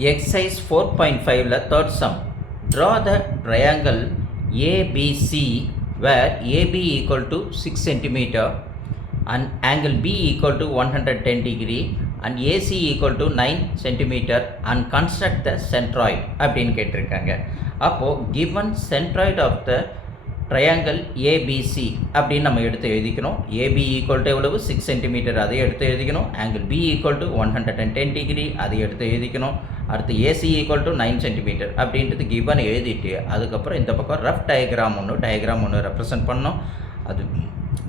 Exercise 4.5 third sum. Draw the triangle ABC where AB equal to 6 cm and angle B equal to 110 degree and AC equal to 9 cm and construct the centroid அப்படின்னு கேட்டிருக்காங்க. அப்போது given centroid of the triangle ABC அப்படின்னு நம்ம எடுத்து எழுதிக்கணும். AB equal to எவ்வளவு 6 centimetre, அதை எடுத்து எழுதிக்கணும். Angle B equal to 110 degree, அதை எடுத்து எழுதிக்கணும். அடுத்து ஏசி ஈக்குவல் டு 9 சென்டிமீட்டர் அப்படின்றது கிவன் எழுதிட்டு அதுக்கப்புறம் இந்த பக்கம் ரஃப் டயக்ராம் ஒன்று ரெப்ரசன்ட் பண்ணோம். அது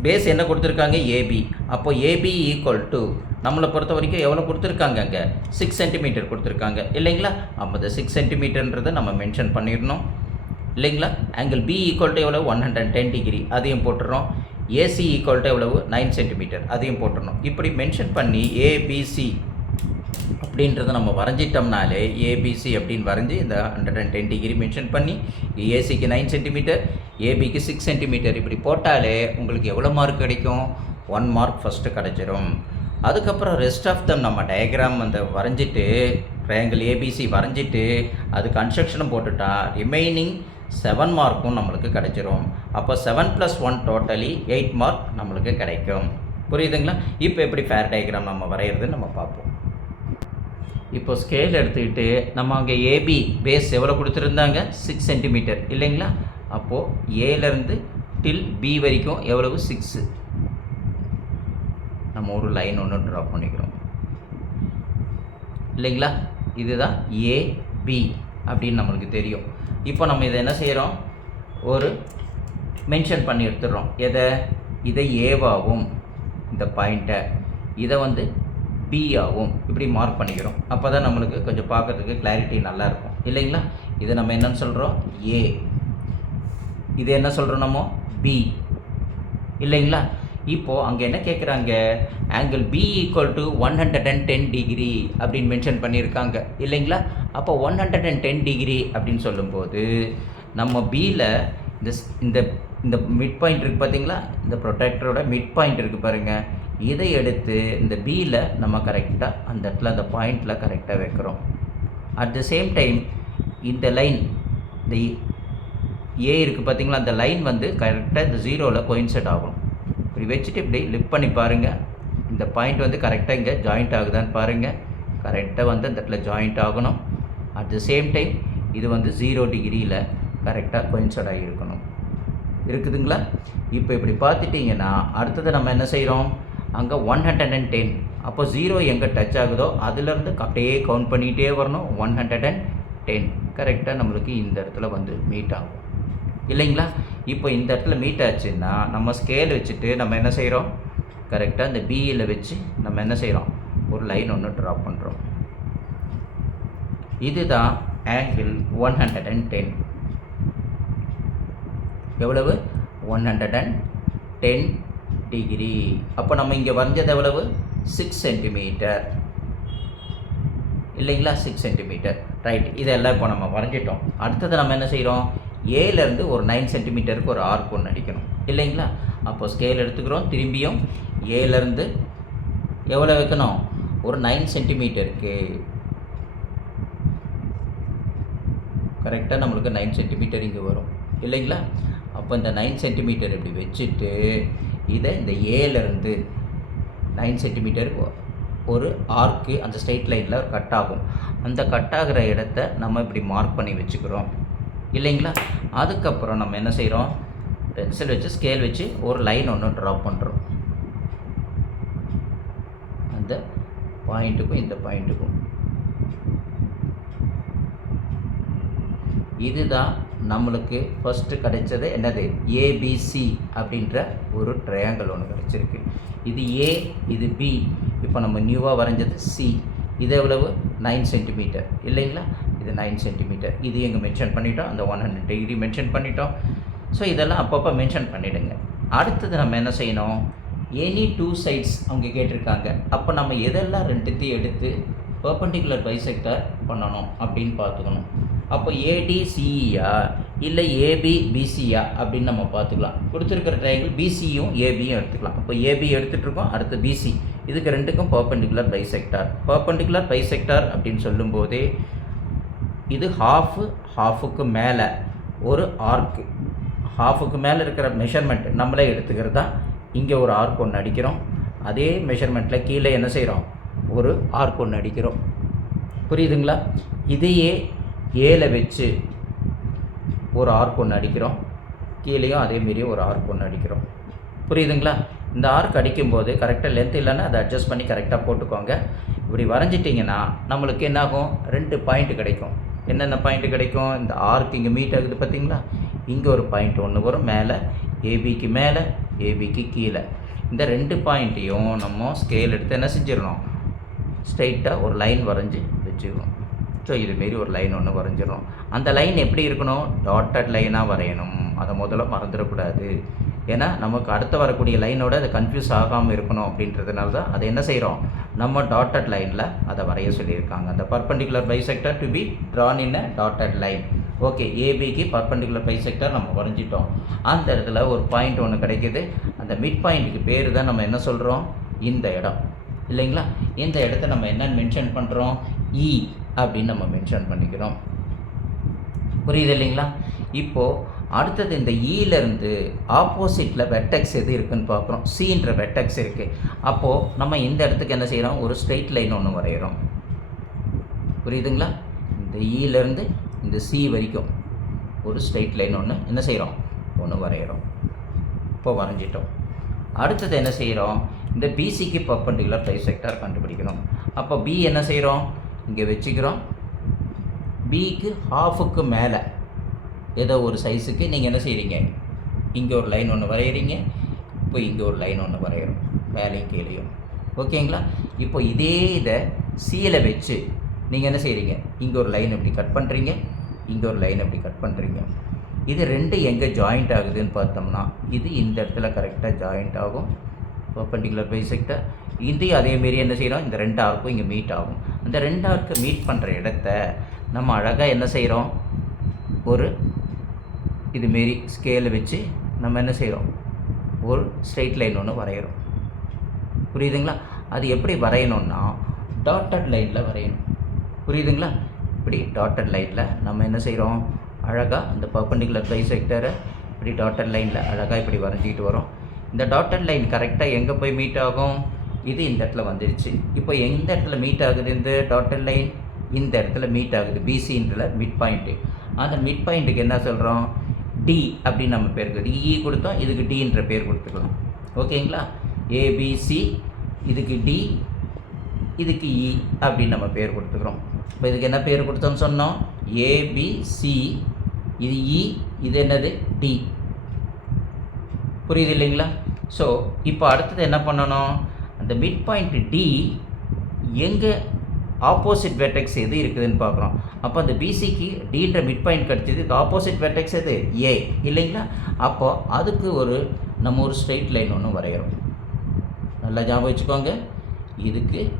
பேஸ் என்ன கொடுத்துருக்காங்க, ஏபி. அப்போது ஏபி ஈக்குவல் டு நம்மளை பொறுத்த வரைக்கும் எவ்வளோ கொடுத்துருக்காங்க, அங்கே 6 சென்டிமீட்டர் கொடுத்துருக்காங்க இல்லைங்களா. அப்போ இந்த 6 சென்டிமீட்டர்ன்றதை நம்ம மென்ஷன் பண்ணிடணும் இல்லைங்களா. ஆங்கிள் பி ஈக்குவல் டு எவ்வளவு 110 டிகிரி, அதையும் போட்டுடுறோம். ஏசி ஈக்குவல் டு எவ்வளவு 9 சென்டிமீட்டர், அதையும் போட்டுடணும். இப்படி மென்ஷன் பண்ணி ஏபிசி அப்படின்றத நம்ம வரைஞ்சிட்டோம்னாலே ஏபிசி அப்படின்னு வரைஞ்சி இந்த 110 டிகிரி மென்ஷன் பண்ணி ஏசிக்கு 9 சென்டிமீட்டர், ஏபிக்கு 6 சென்டிமீட்டர் இப்படி போட்டாலே உங்களுக்கு எவ்வளோ மார்க் கிடைக்கும், 1 மார்க் ஃபஸ்ட்டு கிடச்சிரும். அதுக்கப்புறம் ரெஸ்ட் ஆஃப் தம் நம்ம டயக்ராம் அந்த வரைஞ்சிட்டு ட்ரையாங்கிள் ஏபிசி வரைஞ்சிட்டு அது கன்ஸ்ட்ரக்ஷனும் போட்டுட்டா ரிமைனிங் 7 மார்க்கும் நம்மளுக்கு கிடைச்சிரும். அப்போ 7 + 1 டோட்டலி 8 மார்க் நம்மளுக்கு கிடைக்கும். புரியுதுங்களா. இப்போ எப்படி ஃபேர் டயக்ராம் நம்ம வரைகிறதுன்னு நம்ம பார்ப்போம். இப்போ ஸ்கேல் எடுத்துக்கிட்டு நம்ம அங்கே ஏபி பேஸ் எவ்வளோ கொடுத்துருந்தாங்க, 6 சென்டிமீட்டர் இல்லைங்களா. அப்போது ஏலேருந்து டில் பி வரைக்கும் எவ்வளவு 6, நம்ம ஒரு லைன் ஒன்று ட்ரா பண்ணிக்கிறோம் இல்லைங்களா. இதுதான் ஏபி அப்படின்னு நம்மளுக்கு தெரியும். இப்போ நம்ம இதை என்ன செய்கிறோம், ஒரு மென்ஷன் பண்ணி எடுத்துடுறோம். இதை ஏவாகவும் இந்த பாயிண்ட்டை இதை பி ஆகும் இப்படி மார்க் பண்ணிக்கிறோம். அப்போ தான் நம்மளுக்கு கொஞ்சம் பார்க்குறதுக்கு கிளாரிட்டி நல்லாயிருக்கும் இல்லைங்களா. இதை நம்ம என்னன்னு சொல்கிறோம், ஏ. இது என்ன சொல்கிறோம் நம்ம, பி இல்லைங்களா. இப்போது அங்கே என்ன கேட்குறாங்க, angle B equal to 110 degree அப்படின்னு மென்ஷன் பண்ணியிருக்காங்க இல்லைங்களா. அப்போ 110 டிகிரி அப்படின்னு சொல்லும்போது நம்ம பியில் இந்த இந்த மிட் பாயிண்ட் இருக்குது பார்த்தீங்களா, இந்த ப்ரொடெக்டரோட மிட் பாயிண்ட் இருக்குது பாருங்கள். இதை எடுத்து இந்த பியில் நம்ம கரெக்டாக அந்த இடத்துல அந்த பாயிண்டில் கரெக்டாக வைக்கிறோம். அட் த சேம் டைம் இந்த லைன் இந்த ஏ இருக்குது பார்த்தீங்களா, அந்த லைன் கரெக்டாக இந்த 0வில் கோயின்சைட் ஆகணும். இப்படி வச்சுட்டு இப்படி லிஃப்ட் பண்ணி பாருங்கள். இந்த பாயிண்ட் கரெக்டாக இங்கே ஜாயிண்ட் ஆகுதான்னு பாருங்கள். கரெக்டாக அந்த இடத்துல ஜாயிண்ட் ஆகணும். அட் த சேம் டைம் இது 0 டிகிரியில் கரெக்டாக கோயின்சைட் ஆகி இருக்கணும். இருக்குதுங்களா. இப்போ இப்படி பார்த்துட்டிங்கன்னா அடுத்தது நம்ம என்ன செய்கிறோம், அங்கே 110. அப்போ 0 எங்கே டச் ஆகுதோ அதுலேருந்து அப்படியே கவுண்ட் பண்ணிகிட்டே வரணும். 110 கரெக்டாக நம்மளுக்கு இந்த இடத்துல மீட் ஆகும் இல்லைங்களா. இப்போ இந்த இடத்துல மீட் ஆச்சுன்னா நம்ம ஸ்கேல் வச்சுட்டு நம்ம என்ன செய்கிறோம், கரெக்டாக இந்த பியில் வச்சு நம்ம என்ன செய்கிறோம், ஒரு லைன் ஒன்று ட்ரா பண்ணுறோம். இதுதான் ஆங்கிள் 110. எவ்வளவு, 110 டிகிரி. அப்போ நம்ம இங்கே வரைஞ்சது எவ்வளவு, 6 சென்டிமீட்டர் இல்லைங்களா. 6 சென்டிமீட்டர் ரைட். இதெல்லாம் இப்போ நம்ம வரைஞ்சிட்டோம். அடுத்தது நம்ம என்ன செய்கிறோம், ஏலேருந்து ஒரு 9 சென்டிமீட்டருக்கு ஒரு ஆர்க் ஒன்று அடிக்கணும் இல்லைங்களா. அப்போ ஸ்கேல் எடுத்துக்கிறோம். திரும்பியும் ஏலேருந்து எவ்வளோ வைக்கணும், ஒரு 9 சென்டிமீட்டருக்கு கரெக்டாக நம்மளுக்கு 9 சென்டிமீட்டர் இங்கே வரும் இல்லைங்களா. அப்போ இந்த 9 சென்டிமீட்டர் இப்படி வச்சுட்டு இதை இந்த ஏலேருந்து 9 சென்டிமீட்டர் ஒரு ஆர்க்கு அந்த ஸ்ட்ரெயிட் லைனில் கட் ஆகும். அந்த கட் ஆகிற இடத்த நம்ம இப்படி மார்க் பண்ணி வச்சுக்கிறோம் இல்லைங்களா. அதுக்கப்புறம் நம்ம என்ன செய்கிறோம், பென்சில் வச்சு ஸ்கேல் வச்சு ஒரு லைன் ஒன்று ட்ரா பண்ணுறோம். அந்த பாயிண்ட்டுக்கும் இந்த பாயிண்ட்டுக்கும் இதுதான் நம்மளுக்கு ஃபஸ்ட்டு கிடைச்சது. என்னது, ஏபிசி அப்படின்ற ஒரு ட்ரையாங்கிள் ஒன்று கிடச்சிருக்கு. இது ஏ, இது பி. இப்போ நம்ம நியூவாக வரைஞ்சது சி. இது எவ்வளவு, 9 சென்டிமீட்டர் இல்லைங்களா. இது 9 சென்டிமீட்டர். இது எங்கே மென்ஷன் பண்ணிட்டோம், அந்த 100 டிகிரி மென்ஷன் பண்ணிட்டோம். ஸோ இதெல்லாம் அப்பப்போ மென்ஷன் பண்ணிவிடுங்க. அடுத்தது நம்ம என்ன செய்யணும், எனி 2 சைட்ஸ் அவங்க கேட்டிருக்காங்க. அப்போ நம்ம எதெல்லாம் ரெண்டுத்தையும் எடுத்து பர்பண்டிகுலர் பைசெக்டர் பண்ணணும் அப்படின்னு பார்த்துக்கணும். அப்போ ஏடிசிஇயா இல்லை ஏபி பிசியா அப்படின்னு நம்ம பார்த்துக்கலாம். கொடுத்துருக்கிற ட்ரையாங்கிள் பிசியும் ஏபியும் எடுத்துக்கலாம். அப்போ ஏபி எடுத்துகிட்ருக்கோம், அடுத்து பிசி. இதுக்கு ரெண்டுக்கும் பர்பெண்டிகுலர் பைசெக்டார். பர்பெண்டிகுலர் பைசெக்டார் அப்படின்னு சொல்லும்போதே இது ஹாஃபுக்கு மேலே ஒரு ஆர்க்கு, ஹாஃபுக்கு மேலே இருக்கிற மெஷர்மெண்ட் நம்மளே எடுத்துக்கிறது தான். இங்கே ஒரு ஆர்க் ஒன்று அடிக்கிறோம், அதே மெஷர்மெண்ட்டில் கீழே என்ன செய்கிறோம், ஒரு ஆர்க் ஒன்று அடிக்கிறோம். புரியுதுங்களா? இதையே ஏல வச்சு ஒரு ஆர்க் ஒன்று அடிக்கிறோம், கீழேயும் அதேமாரி ஒரு ஆர்க் ஒன்று அடிக்கிறோம். புரியுதுங்களா? இந்த ஆர்க் அடிக்கும்போது கரெக்டாக லென்த் இல்லைன்னா அதை அட்ஜஸ்ட் பண்ணி கரெக்டாக போட்டுக்கோங்க. இப்படி வரைஞ்சிட்டிங்கன்னா நம்மளுக்கு என்னாகும், 2 பாயிண்ட் கிடைக்கும். என்னென்ன பாயிண்ட் கிடைக்கும், இந்த ஆர்க் இங்கே மீட் ஆகுது பார்த்திங்களா, இங்கே ஒரு பாயிண்ட் ஒன்று வரும் மேலே, ஏபிக்கு மேலே ஏபிக்கு கீழே. இந்த 2 பாயிண்ட்டையும் நம்ம ஸ்கேல் எடுத்து என்ன செஞ்சிடணும், ஸ்ட்ரைட்டாக ஒரு லைன் வரைஞ்சி வச்சுக்கணும். ஸோ இதுமாரி ஒரு லைன் ஒன்று வரைஞ்சிடணும். அந்த லைன் எப்படி இருக்கணும், டாட்டட் லைனாக வரையணும். அதை முதல்ல மறந்துடக்கூடாது. ஏன்னா நமக்கு அடுத்து வரக்கூடிய லைனோட அதை கன்ஃபியூஸ் ஆகாமல் இருக்கணும். அப்படின்றதுனால தான் அதை என்ன செய்கிறோம், நம்ம டாட்டட் லைனில் அதை வரைய சொல்லியிருக்காங்க. அந்த perpendicular bisector to B drawn in a dotted line. Okay, ஏபிக்கு பர்பெண்டிகுலர் பைசெக்டர் நம்ம வரைஞ்சிட்டோம். அந்த இடத்துல ஒரு பாயிண்ட் ஒன்று கிடைக்கிது. அந்த மிட் பாயிண்ட்டுக்கு பேர் தான் நம்ம என்ன சொல்கிறோம், இந்த இடம் இல்லைங்களா. இந்த இடத்த நம்ம என்னன்னு மென்ஷன் பண்ணுறோம், இ அப்படின்னு நம்ம மென்ஷன் பண்ணிக்கிறோம். புரியுது இல்லைங்களா? இப்போது அடுத்தது இந்த ஈலேருந்து ஆப்போசிட்டில் வெட்டெக்ஸ் எது இருக்குதுன்னு பார்க்குறோம். சின்ற வெட்டெக்ஸ் இருக்குது. அப்போது நம்ம இந்த இடத்துக்கு என்ன செய்கிறோம், ஒரு ஸ்ட்ரெயிட் லைன் ஒன்று வரைகிறோம். புரியுதுங்களா? இந்த ஈலேருந்து இந்த சி வரைக்கும் ஒரு ஸ்ட்ரெயிட் லைன் ஒன்று என்ன செய்கிறோம், ஒன்று வரைகிறோம். இப்போ வரைஞ்சிட்டோம். அடுத்தது என்ன செய்கிறோம், இந்த பிசிக்கு பர்பெண்டிகுலர் பைசெக்டார் கண்டுபிடிக்கணும். அப்போ பி என்ன செய்கிறோம், இங்கே வச்சுக்கிறோம். பிக்கு ஹாஃபுக்கு மேலே ஏதோ ஒரு சைஸுக்கு நீங்கள் என்ன செய்கிறீங்க, இங்கே ஒரு லைன் ஒன்று வரைகிறீங்க, இப்போ இங்கே ஒரு லைன் ஒன்று வரைகிறோம், மேலேயும் கீழேயும். ஓகேங்களா? இப்போ இதே இதை சியில் வச்சு நீங்கள் என்ன செய்கிறீங்க, இங்கே ஒரு லைன் இப்படி கட் பண்ணுறீங்க, இங்கே ஒரு லைன் இப்படி கட் பண்ணுறீங்க. இது 2 எங்கே ஜாயிண்ட் ஆகுதுன்னு பார்த்தோம்னா, இது இந்த இடத்துல கரெக்டாக ஜாயிண்ட் ஆகும் பர்பெண்டிகுலர் பைசெக்டர். இதையும் அதேமாரி என்ன செய்கிறோம், இந்த 2 ஆர்க்கும் இங்கே மீட் ஆகும். அந்த 2 ஆர்க்கு மீட் பண்ணுற இடத்த நம்ம அழகாக என்ன செய்கிறோம், ஒரு இதுமாரி ஸ்கேலை வச்சு நம்ம என்ன செய்கிறோம், ஒரு ஸ்ட்ரெயிட் லைன் ஒன்று வரைகிறோம். புரியுதுங்களா? அது எப்படி வரையணும்னா டாட்டட் லைனில் வரையணும். புரியுதுங்களா? இப்படி டாட்டட் லைனில் நம்ம என்ன செய்கிறோம், அழகாக அந்த பர்பெண்டிகுலர் பைசெக்டரை இப்படி டாட்டட் லைனில் அழகாக இப்படி வரைஞ்சிக்கிட்டு வரோம். இந்த டாட்டட் லைன் கரெக்டாக எங்கே போய் மீட் ஆகும், இது இந்த இடத்துல வந்துடுச்சு. இப்போ எந்த இடத்துல மீட் ஆகுது இந்த டாட்டட் லைன், இந்த இடத்துல மீட் ஆகுது, பிசின்ற மிட் பாயிண்ட்டு. அந்த மிட் பாயிண்ட்டுக்கு என்ன சொல்கிறோம், டி அப்படின்னு நம்ம பேர் கொடுத்து இ கொடுத்தோம், இதுக்கு டின்ற பேர் கொடுத்துக்கலாம். ஓகேங்களா? ஏபிசி, இதுக்கு டி, இதுக்கு இ அப்படின்னு நம்ம பேர் கொடுத்துக்கிறோம். இப்போ இதுக்கு என்ன பேர் கொடுத்தோம்னு சொன்னோம், ஏபிசி, இது இ, இது என்னது டி. புரியுது இல்லைங்களா? ஸோ இப்போ அடுத்தது என்ன பண்ணணும், அந்த மிட் பாயிண்ட் டி எங்கே ஆப்போசிட் வெர்டெக்ஸ் எது இருக்குதுன்னு பார்க்குறோம். அப்போ அந்த பிசிக்கு டின்ற மிட் பாயிண்ட் கிடச்சிது, இது ஆப்போசிட் வெர்டெக்ஸ் எது, ஏ இல்லைங்களா. அப்போ அதுக்கு நம்ம ஒரு ஸ்ட்ரெயிட் லைன் ஒன்று வரைகிறோம். நல்லா ஞாபகம் வச்சுக்கோங்க.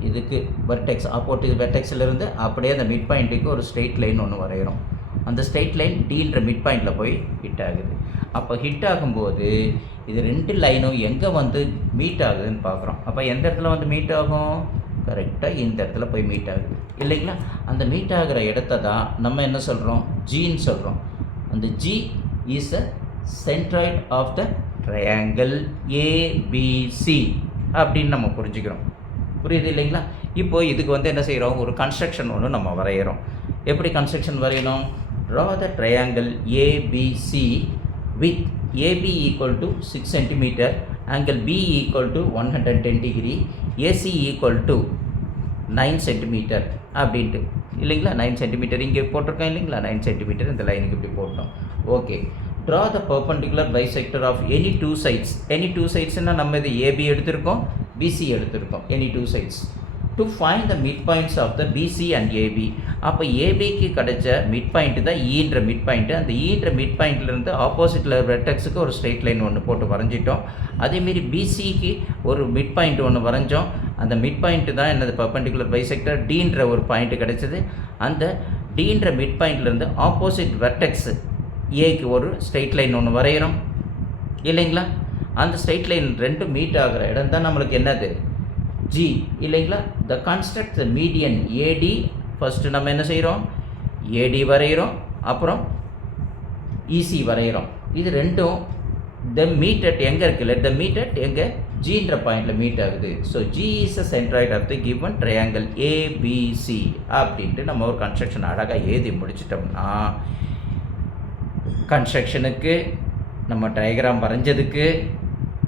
இதுக்கு வெர்டெக்ஸ் ஆப்போசிட் வெர்டெக்ஸிலிருந்து அப்படியே அந்த மிட் பாயிண்ட்டுக்கு ஒரு ஸ்ட்ரெயிட் லைன் ஒன்று வரைகிறோம். அந்த ஸ்ட்ரெயிட் லைன் டின்ற மிட் பாயிண்டில் போய் ஹிட் ஆகுது. அப்போ ஹிட் ஆகும்போது இது 2 லைனும் எங்கே வந்து மீட் ஆகுதுன்னு பார்க்குறோம். அப்போ எந்த இடத்துல வந்து மீட் ஆகும், கரெக்டாக இந்த இடத்துல போய் மீட் ஆகுது இல்லைங்களா. அந்த மீட் ஆகிற இடத்த தான் நம்ம என்ன சொல்கிறோம், ஜின்னு சொல்கிறோம். அந்த G is a centroid of the triangle ABC அப்படின்னு நம்ம புரிஞ்சுக்கிறோம். புரியுது இல்லைங்களா. இப்போது இதுக்கு வந்து என்ன செய்கிறோம், ஒரு கன்ஸ்ட்ரக்ஷன் ஒன்று நம்ம வரைகிறோம். எப்படி கன்ஸ்ட்ரக்ஷன் வரையணும், draw the triangle ABC with AB equal to 6 cm, angle B equal to 110 degree, AC equal to 9 cm அப்படின்ட்டு இல்லைங்களா. 9 cm இங்கே போட்டிருக்கோம் இல்லைங்களா, 9 cm இந்த லைனுக்கு இப்படி போட்டோம். Okay, draw the perpendicular bisector of any two sides. Any two sidesனால் நம்ம இது AB எடுத்திருக்கோம், BC எடுத்திருக்கோம். Any two sides to find the midpoints of the BC and AB. அப்போ ஏபிக்கு கிடைச்ச மிட் பாயிண்ட் தான் ஈன்ற மிட் பாயிண்ட்டு. அந்த ஈன்ற மிட் பாயிண்ட்லேருந்து ஆப்போசிட்டில் வெர்டெக்ஸுக்கு ஒரு ஸ்ட்ரெயிட் லைன் ஒன்று போட்டு வரைஞ்சிட்டோம். அதேமாரி பிசிக்கு ஒரு மிட் பாயிண்ட் ஒன்று வரைஞ்சோம். அந்த மிட் பாயிண்ட்டு தான் என்னது பர்பெண்டிகுலர் பைசெக்டர் டீன்ற ஒரு பாயிண்ட்டு கிடைச்சது. அந்த டீன்ற மிட் பாயிண்ட்லேருந்து ஆப்போசிட் வெர்டெக்ஸ் ஏக்கு ஒரு ஸ்ட்ரெயிட் லைன் ஒன்று வரைகிறோம் இல்லைங்களா. அந்த ஸ்ட்ரெயிட் லைன் 2 மீட் ஆகிற இடம் தான் நம்மளுக்கு என்னது ஜி இல்லைங்களா. The construct the median AD. First நம்ம என்ன செய்கிறோம், ஏடி வரைகிறோம், அப்புறம் இசி வரைகிறோம். இது ரெண்டும் த மீட் அட் எங்கே இருக்குது, லெட் த மீட் அட் எங்கே, ஜின்ற பாயிண்டில் மீட் ஆகுது. So G is a centroid of the given triangle A B C அப்படின்ட்டு நம்ம ஒரு கன்ஸ்ட்ரக்ஷன் அழகாக எழுதி முடிச்சிட்டோம்னா, கன்ஸ்ட்ரக்ஷனுக்கு நம்ம டயக்ராம் வரைஞ்சதுக்கு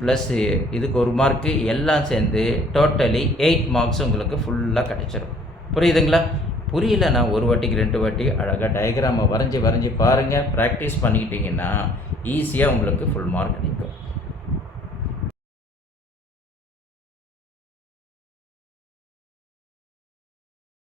ப்ளஸ்ஸு இதுக்கு 1 மார்க்கு எல்லாம் சேர்ந்து டோட்டலி 8 மார்க்ஸ் உங்களுக்கு ஃபுல்லாக கிடச்சிரும். புரியுதுங்களா? புரியலன்னா ஒரு வாட்டிக்கு 2 வாட்டி அழகாக டயக்ராமை வரைஞ்சி பாருங்கள். ப்ராக்டிஸ் பண்ணிக்கிட்டிங்கன்னா ஈஸியாக உங்களுக்கு ஃபுல் மார்க் கிடைக்கும்.